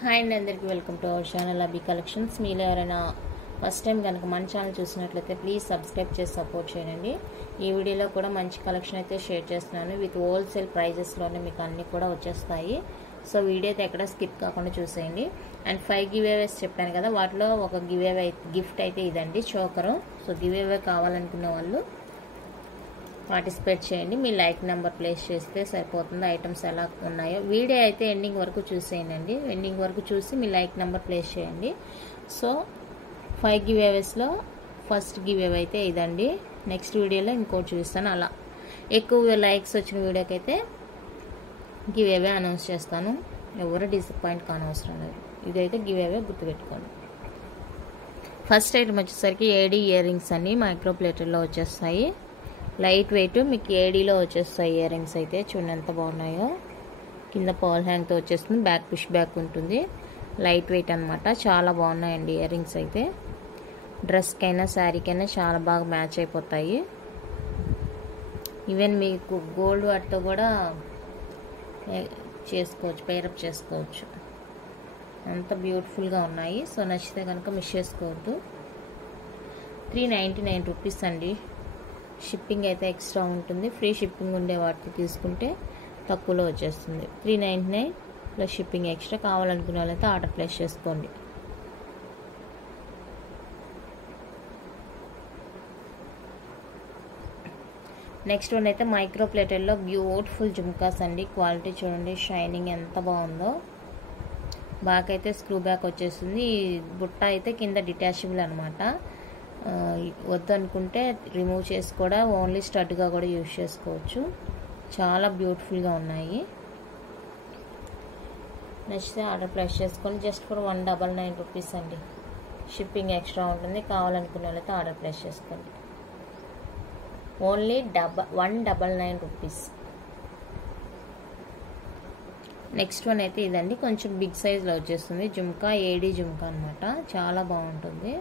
Hi అండి, అందరికీ welcome to our channel Abi collections. మీలో ఎవరైనా ఫస్ట్ టైం కనుక మన ఛానల్ చూసినట్లయితే ప్లీజ్ సబ్స్క్రైబ్ చేసి సపోర్ట్ చేయండి. ఈ వీడియోలో కూడా మంచి కలెక్షన్ అయితే షేర్ చేస్తున్నాను. విత్ హోల్సేల్ ప్రైజెస్లోనే మీకు అన్నీ కూడా వచ్చేస్తాయి. సో వీడియో అయితే ఎక్కడ స్కిప్ కాకుండా చూసేయండి. అండ్ 5 గివ్ అవేస్ చెప్పాను కదా, వాటిలో ఒక గిఫ్ట్ అయితే ఇదండి, చోకరు. సో గివ్ అవే కావాలనుకున్న వాళ్ళు పార్టిసిపేట్ చేయండి. మీ లైక్ నెంబర్ ప్లేస్ చేస్తే సరిపోతుంది. ఐటమ్స్ ఎలా ఉన్నాయో వీడియో అయితే ఎండింగ్ వరకు చూసేయండి. ఎండింగ్ వరకు చూసి మీ లైక్ నెంబర్ ప్లేస్ చేయండి. సో 5 గివ్ అవేస్లో ఫస్ట్ గివ్ అవే అయితే ఇదండి. నెక్స్ట్ వీడియోలో ఇంకోటి చూపిస్తాను. అలా ఎక్కువ లైక్స్ వచ్చిన వీడియోకి అయితే గివ్ అవే అనౌన్స్ చేస్తాను. ఎవరు డిసప్పాయింట్ కానవసరం లేదు. ఇదైతే గివ్ అవే గుర్తుపెట్టుకోండి. ఫస్ట్ ఐటమ్ వచ్చేసరికి ఏడీ ఇయర్ రింగ్స్ అన్ని మైక్రో ప్లేటర్లో వచ్చేస్తాయి. లైట్ వెయిట్ మీకు ఏడీలో వచ్చేస్తాయి. ఇయర్ రింగ్స్ అయితే చూడండి ఎంత బాగున్నాయో. కింద పాల్ హ్యాంగ్తో వచ్చేస్తుంది. బ్యాక్ పుష్ బ్యాక్ ఉంటుంది. లైట్ వెయిట్ అనమాట. చాలా బాగున్నాయండి ఇయర్ రింగ్స్ అయితే. డ్రెస్కైనా శారీకైనా చాలా బాగా మ్యాచ్ అయిపోతాయి. ఈవెన్ మీకు గోల్డ్ వాటితో కూడా చేసుకోవచ్చు, పేరప్ చేసుకోవచ్చు. అంత బ్యూటిఫుల్గా ఉన్నాయి. సో నచ్చితే కనుక మిస్ చేసుకోవద్దు. 399 రూపీస్ అండి. షిప్పింగ్ అయితే ఎక్స్ట్రా ఉంటుంది. ఫ్రీ షిప్పింగ్ ఉండే వాటికి తీసుకుంటే తక్కువలో వచ్చేస్తుంది. 399 ప్లస్ షిప్పింగ్ ఎక్స్ట్రా. కావాలనుకునే వాళ్ళైతే ఆర్డర్ ప్లేస్ చేసుకోండి. నెక్స్ట్ వన్ అయితే మైక్రో ప్లేటర్లో బ్యూటిఫుల్ జుమ్కాస్ అండి. క్వాలిటీ చూడండి, షైనింగ్ ఎంత బాగుందో. బ్యాక్ అయితే స్క్రూ బ్యాక్ వచ్చేస్తుంది. ఈ బుట్ట అయితే కింద డిటాచబుల్ అనమాట. వద్దు అనుకుంటే రిమూవ్ చేసి కూడా ఓన్లీ స్టడ్గా కూడా యూజ్ చేసుకోవచ్చు. చాలా బ్యూటిఫుల్గా ఉన్నాయి. నచ్చితే ఆర్డర్ ప్లేస్ చేసుకొని జస్ట్ ఫర్ 199 రూపీస్ అండి. షిప్పింగ్ ఎక్స్ట్రా ఉంటుంది. కావాలనుకునే వాళ్ళైతే ఆర్డర్ ప్లేస్ చేసుకోండి. Only 199 rupees. నెక్స్ట్ వన్ అయితే ఇదండి, కొంచెం బిగ్ సైజ్లో వచ్చేస్తుంది. జుమ్కా ఏడీ జుమ్కా అనమాట. చాలా బాగుంటుంది.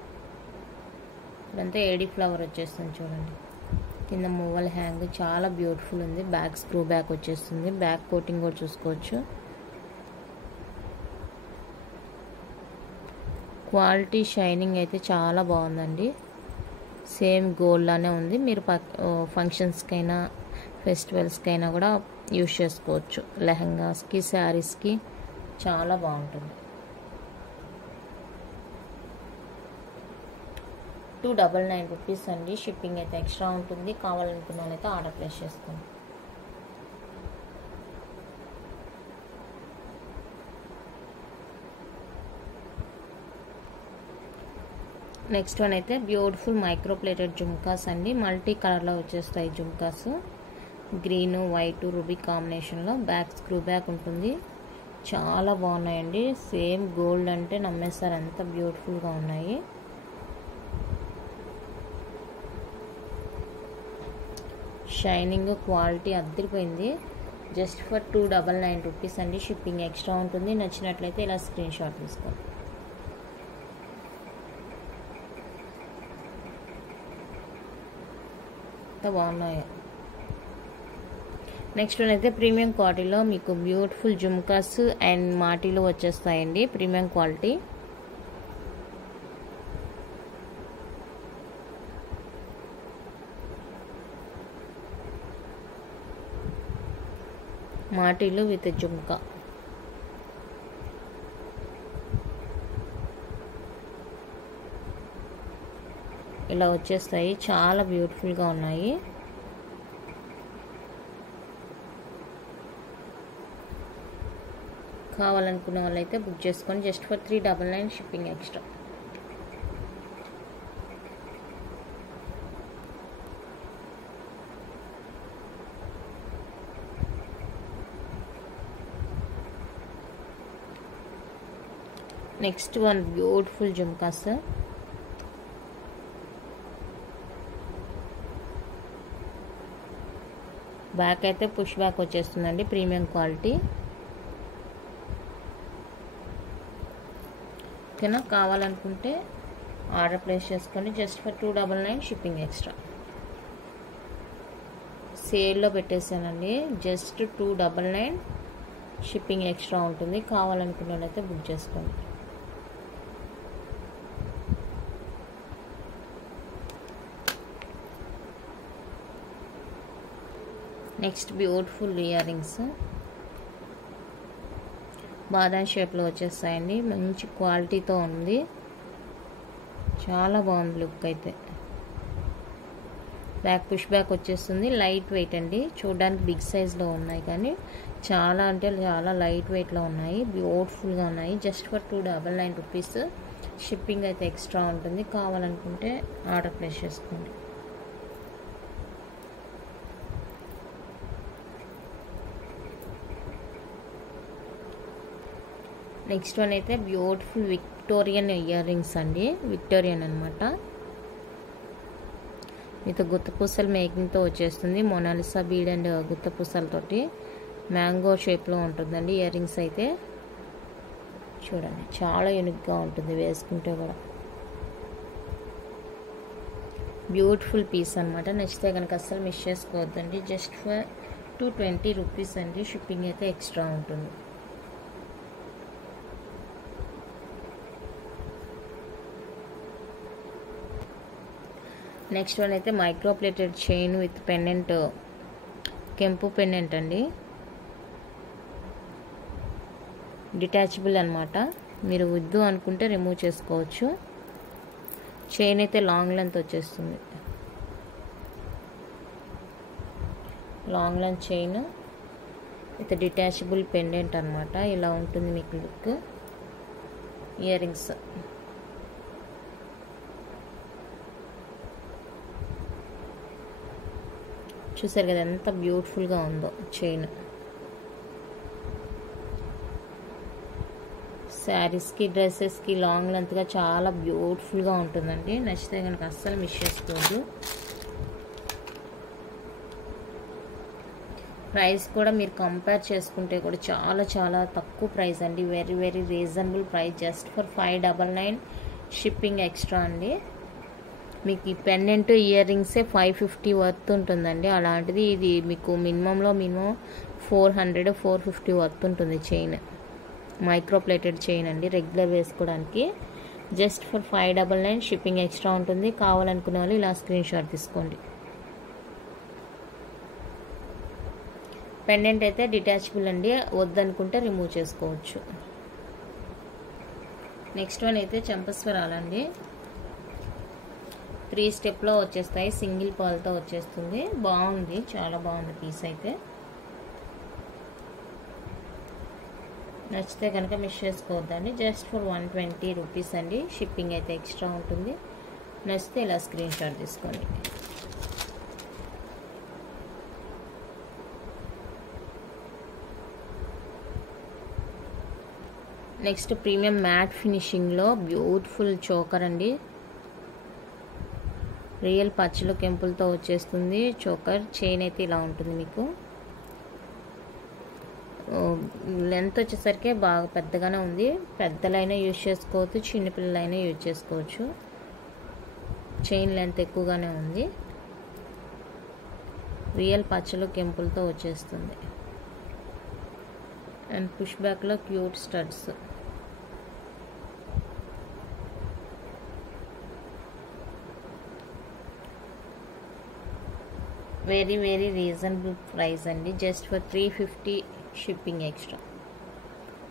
ఇదంతా ఏడీ ఫ్లవర్ వచ్చేస్తుంది చూడండి. కింద మూవల్ హ్యాంగ్ చాలా బ్యూటిఫుల్ ఉంది. బ్యాక్ స్క్రూ బ్యాక్ వచ్చేస్తుంది. బ్యాక్ కోటింగ్ కూడా చూసుకోవచ్చు. క్వాలిటీ షైనింగ్ అయితే చాలా బాగుందండి. సేమ్ గోల్డ్ లానే ఉంది. మీరు ఫంక్షన్స్కైనా ఫెస్టివల్స్కైనా కూడా యూజ్ చేసుకోవచ్చు. లెహంగాస్కి శారీస్కి చాలా బాగుంటుంది. 299 రూపీస్ అండి. షిప్పింగ్ అయితే ఎక్స్ట్రా ఉంటుంది. కావాలనుకున్న వాళ్ళైతే ఆర్డర్ ప్లేస్ చేసుకోండి. నెక్స్ట్ వన్ అయితే బ్యూటిఫుల్ మైక్రో ప్లేటెడ్ జుమ్కాస్ అండి. మల్టీ కలర్లో వచ్చేస్తాయి జుమ్కాస్. గ్రీన్ వైట్ రూబీ కాంబినేషన్లో. బ్యాక్ స్క్రూ బ్యాక్ ఉంటుంది. చాలా బాగున్నాయండి. సేమ్ గోల్డ్ అంటే నమ్మేస్తారు, ఎంత బ్యూటిఫుల్గా ఉన్నాయి. షైనింగ్ క్వాలిటీ అద్దరిపోయింది. జస్ట్ ఫర్ 299 రూపీస్ అండి. షిప్పింగ్ ఎక్స్ట్రా ఉంటుంది. నచ్చినట్లయితే ఇలా స్క్రీన్ షాట్ తీసుకోండి. ఎంత బాగున్నాయో. నెక్స్ట్ వన్ అయితే ప్రీమియం క్వాలిటీలో మీకు బ్యూటిఫుల్ జుమ్కాస్ అండ్ మాటీలో వచ్చేస్తాయండి. Premium quality. మాటీలు విత్ జుమ్కా. ఇలా వచ్చేస్తాయి. చాలా బ్యూటిఫుల్గా ఉన్నాయి. కావాలనుకున్న వాళ్ళైతే బుక్ చేసుకొని just for 399 shipping extra. Next one beautiful jhumkas. Back అయితే పుష్ బ్యాక్ వచ్చేస్తుందండి. Premium quality. ఓకేనా, కావాలనుకుంటే ఆర్డర్ ప్లేస్ చేసుకోండి. Just for 299 shipping extra. సేల్లో పెట్టేసానండి. జస్ట్ 299 షిప్పింగ్ ఎక్స్ట్రా ఉంటుంది. కావాలనుకున్నట్లయితే బుక్ చేసుకోండి. నెక్స్ట్ బ్యూటిఫుల్ ఇయర్ రింగ్స్ బాదం షేప్లో వచ్చేస్తాయండి. మంచి క్వాలిటీతో ఉంది, చాలా బాగుంది లుక్ అయితే. బ్యాక్ పుష్ బ్యాక్ వచ్చేస్తుంది. లైట్ వెయిట్ అండి, చూడడానికి బిగ్ సైజ్లో ఉన్నాయి కానీ చాలా అంటే చాలా లైట్ వెయిట్లో ఉన్నాయి. బ్యూటిఫుల్గా ఉన్నాయి. Just for 299 rupees. షిప్పింగ్ అయితే ఎక్స్ట్రా ఉంటుంది. కావాలనుకుంటే ఆర్డర్ ప్లేస్ చేసుకోండి. నెక్స్ట్ వన్ అయితే బ్యూటిఫుల్ విక్టోరియన్ ఇయర్ రింగ్స్ అండి. విక్టోరియన్ అనమాట. మీతో గుత్తపూసలు మేకింగ్తో వచ్చేస్తుంది. మొనాలిసా బీడ్ అండ్ గుత్తపూసలతోటి మ్యాంగో షేప్లో ఉంటుందండి ఇయర్ రింగ్స్ అయితే. చూడండి చాలా యూనిక్గా ఉంటుంది వేసుకుంటే కూడా. బ్యూటిఫుల్ పీస్ అనమాట. నచ్చితే కనుక అస్సలు మిస్ చేసుకోవద్దండి. జస్ట్ ఫర్ 220 రూపీస్ అండి. షిప్పింగ్ అయితే ఎక్స్ట్రా ఉంటుంది. నెక్స్ట్ వన్ అయితే micro plated chain with pendant, కెంపు పెండెంట్ అండి. డిటాచబుల్ అనమాట. మీరు వద్దు అనుకుంటే రిమూవ్ చేసుకోవచ్చు. చైన్ అయితే లాంగ్ లెంత్ వచ్చేస్తుంది. Long length chain with detachable pendant అనమాట. ఇలా ఉంటుంది మీకు లుక్. ఇయర్ రింగ్స్ చూసారు కదా ఎంత బ్యూటిఫుల్గా ఉందో చైన్. శారీస్కి డ్రెస్సెస్కి లాంగ్ లెంత్గా చాలా బ్యూటిఫుల్గా ఉంటుందండి. నచ్చితే కనుక అస్సలు మిస్ చేసుకోవద్దు. ప్రైస్ కూడా మీరు కంపేర్ చేసుకుంటే కూడా చాలా చాలా తక్కువ ప్రైస్ అండి. Very very reasonable price. Just for 599 shipping extra అండి. మీకు ఈ పెండెంట్ ఇయర్ రింగ్సే 550 వర్త్ ఉంటుందండి. అలాంటిది ఇది మీకు మినిమం 400-450 వర్త్ ఉంటుంది చైన్. మైక్రో ప్లేటెడ్ చైన్ అండి, రెగ్యులర్ వేసుకోవడానికి. జస్ట్ ఫర్ 599 షిప్పింగ్ ఎక్స్ట్రా ఉంటుంది. కావాలనుకునే వాళ్ళు ఇలా స్క్రీన్ షాట్ తీసుకోండి. పెండెంట్ అయితే డిటాచబుల్ అండి, వద్దనుకుంటే రిమూవ్ చేసుకోవచ్చు. నెక్స్ట్ వన్ అయితే చంపస్వరాలండి. 3 స్టెప్లో వచ్చేస్తాయి. సింగిల్ పాల్తో వచ్చేస్తుంది. బాగుంది, చాలా బాగుంది పీస్ అయితే. నచ్చితే కనుక మిస్ చేసుకోవద్దండి. జస్ట్ ఫర్ 120 రూపీస్ అండి. షిప్పింగ్ అయితే ఎక్స్ట్రా ఉంటుంది. నచ్చితే ఇలా స్క్రీన్ షాట్ తీసుకోండి. నెక్స్ట్ ప్రీమియం మ్యాట్ ఫినిషింగ్లో బ్యూటిఫుల్ చోకర్ అండి. రియల్ పచ్చలు కెంపులతో వచ్చేస్తుంది చోకర్. చైన్ అయితే ఇలా ఉంటుంది మీకు. లెంత్ వచ్చేసరికి బాగా పెద్దగానే ఉంది. పెద్దలైనా యూజ్ చేసుకోవచ్చు, చిన్నపిల్లలైనా యూజ్ చేసుకోవచ్చు. చైన్ లెంత్ ఎక్కువగానే ఉంది. రియల్ పచ్చలు కెంపులతో వచ్చేస్తుంది. అండ్ పుష్ బ్యాక్లో cute studs. Very very reasonable price అండి. Just for 350 shipping extra.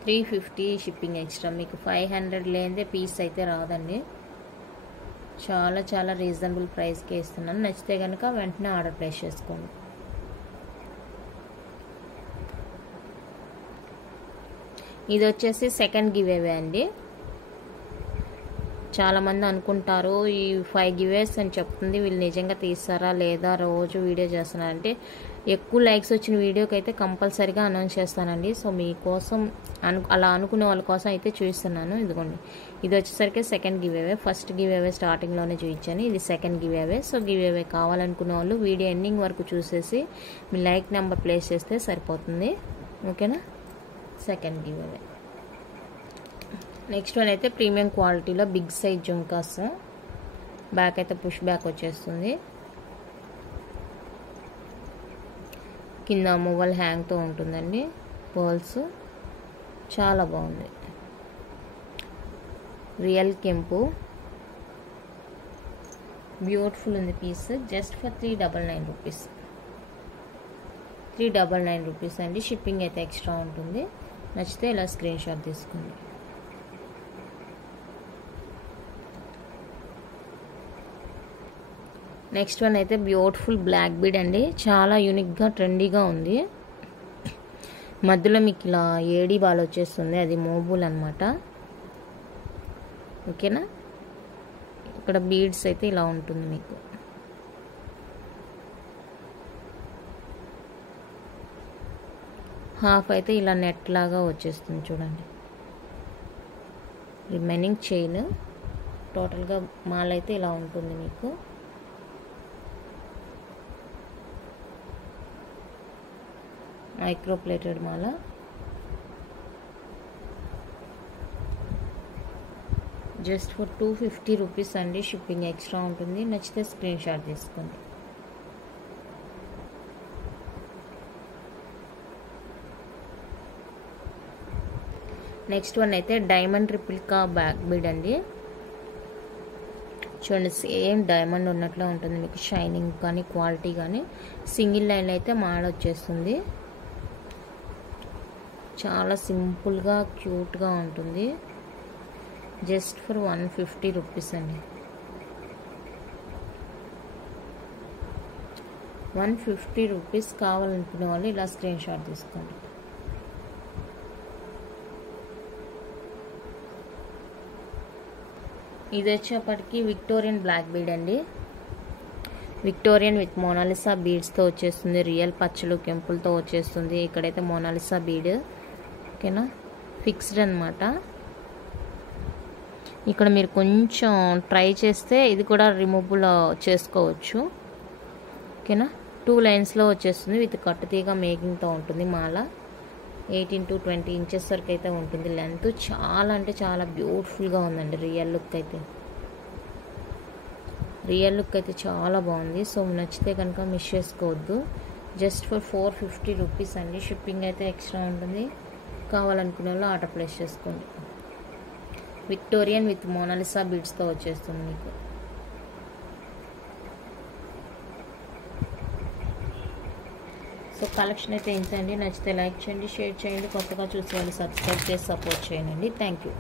350 shipping extra. మీకు 500 లేనిదే పీస్ అయితే రాదండి. చాలా చాలా రీజనబుల్ ప్రైస్కి ఇస్తున్నాను. నచ్చితే కనుక వెంటనే ఆర్డర్ ప్లేస్ చేసుకోండి. ఇది వచ్చేసి సెకండ్ గివ్ అవే అండి. చాలామంది అనుకుంటారు ఈ 5 గివేస్ అని చెప్తుంది, వీళ్ళు నిజంగా తీస్తారా లేదా, రోజు వీడియో చేస్తున్నారంటే ఎక్కువ లైక్స్ వచ్చిన వీడియోకి అయితే కంపల్సరీగా అనౌన్స్ చేస్తానండి. సో మీకోసం అలా అనుకునే వాళ్ళ కోసం అయితే చూపిస్తున్నాను. ఇదిగోండి, ఇది వచ్చేసరికి second give away. First give away స్టార్టింగ్లోనే చూపించాను, ఇది second give away. So give away కావాలనుకునే వాళ్ళు వీడియో ఎండింగ్ వరకు చూసేసి మీ లైక్ నెంబర్ ప్లేస్ చేస్తే సరిపోతుంది. ఓకేనా? Second give away. Next one అయితే ప్రీమియం క్వాలిటీలో బిగ్ సైజ్ జుంకాస్. బ్యాక్ అయితే పుష్ బ్యాక్ వచ్చేస్తుంది. కింద మొబైల్ హ్యాంగ్తో ఉంటుందండి. పర్ల్స్ చాలా బాగుంది. రియల్ కెంపు బ్యూటిఫుల్ ఉంది piece. Just for 399 rupees. 399 rupees అండి. షిప్పింగ్ అయితే ఎక్స్ట్రా ఉంటుంది. నచ్చితే ఇలా స్క్రీన్ షాట్ తీసుకోండి. నెక్స్ట్ వన్ అయితే బ్యూటిఫుల్ బ్లాక్ బీడ్ అండి. చాలా యూనిక్గా ట్రెండీగా ఉంది. మధ్యలో మీకు ఇలా ఏడీ బాల్ వచ్చేస్తుంది, అది మోబుల్ అనమాట. ఓకేనా. ఇక్కడ బీడ్స్ అయితే ఇలా ఉంటుంది మీకు. హాఫ్ అయితే ఇలా నెట్ లాగా వచ్చేస్తుంది చూడండి. Remaining chain. టోటల్గా మాల అయితే ఇలా ఉంటుంది మీకు. Micro plated Mala. Just for 250 rupees అండి. షిప్పింగ్ ఎక్స్ట్రా ఉంటుంది. నచ్చితే స్క్రీన్ షాట్ తీసుకోండి. నెక్స్ట్ వన్ అయితే డైమండ్ రిప్లికా బ్యాక్ బీడ్ అండి. చూడండి, సేమ్ డైమండ్ ఉన్నట్లే ఉంటుంది మీకు. షైనింగ్ కానీ క్వాలిటీ కానీ. సింగిల్ లైన్ అయితే మాడ వచ్చేస్తుంది. చాలా సింపుల్గా క్యూట్గా ఉంటుంది. జస్ట్ ఫర్ 150 రూపీస్ అండి. 150 రూపీస్. కావాలనుకునే వాళ్ళు ఇలా స్క్రీన్ షాట్ తీసుకోండి. ఇది వచ్చేప్పటికి విక్టోరియన్ బ్లాక్ బీడ్ అండి. విక్టోరియన్ విత్ మోనాలిసా బీడ్స్తో వచ్చేస్తుంది. రియల్ పచ్చలు కెంపులతో వచ్చేస్తుంది. ఇక్కడైతే మోనాలిసా బీడ్. ఓకేనా. ఫిక్స్డ్ అనమాట. ఇక్కడ మీరు కొంచెం ట్రై చేస్తే ఇది కూడా రిమూవబుల్ చేసుకోవచ్చు. ఓకేనా. 2 లైన్స్లో వచ్చేస్తుంది. విత్ కట్టుతీగ మేకింగ్తో ఉంటుంది మాల. 18 to 20 ఇంచెస్ వరకు అయితే ఉంటుంది లెంత్. చాలా అంటే చాలా బ్యూటిఫుల్గా ఉందండి. రియల్ లుక్ అయితే చాలా బాగుంది. సో నచ్చితే కనుక మిస్ చేసుకోవద్దు. జస్ట్ ఫర్ 450 రూపీస్ అండి. షిప్పింగ్ అయితే ఎక్స్ట్రా ఉంటుంది. కావాలనుకునే వాళ్ళు ఆర్డర్ ప్లేస్ చేసుకోండి. విక్టోరియన్ విత్ మోనాలిసా బీడ్స్తో వచ్చేస్తుంది మీకు. సో కలెక్షన్ అయితే ఇంతే అండి. నచ్చితే లైక్ చేయండి, షేర్ చేయండి. కొత్తగా చూసే వాళ్ళు సబ్స్క్రైబ్ చేసి సపోర్ట్ చేయండి. Thank you.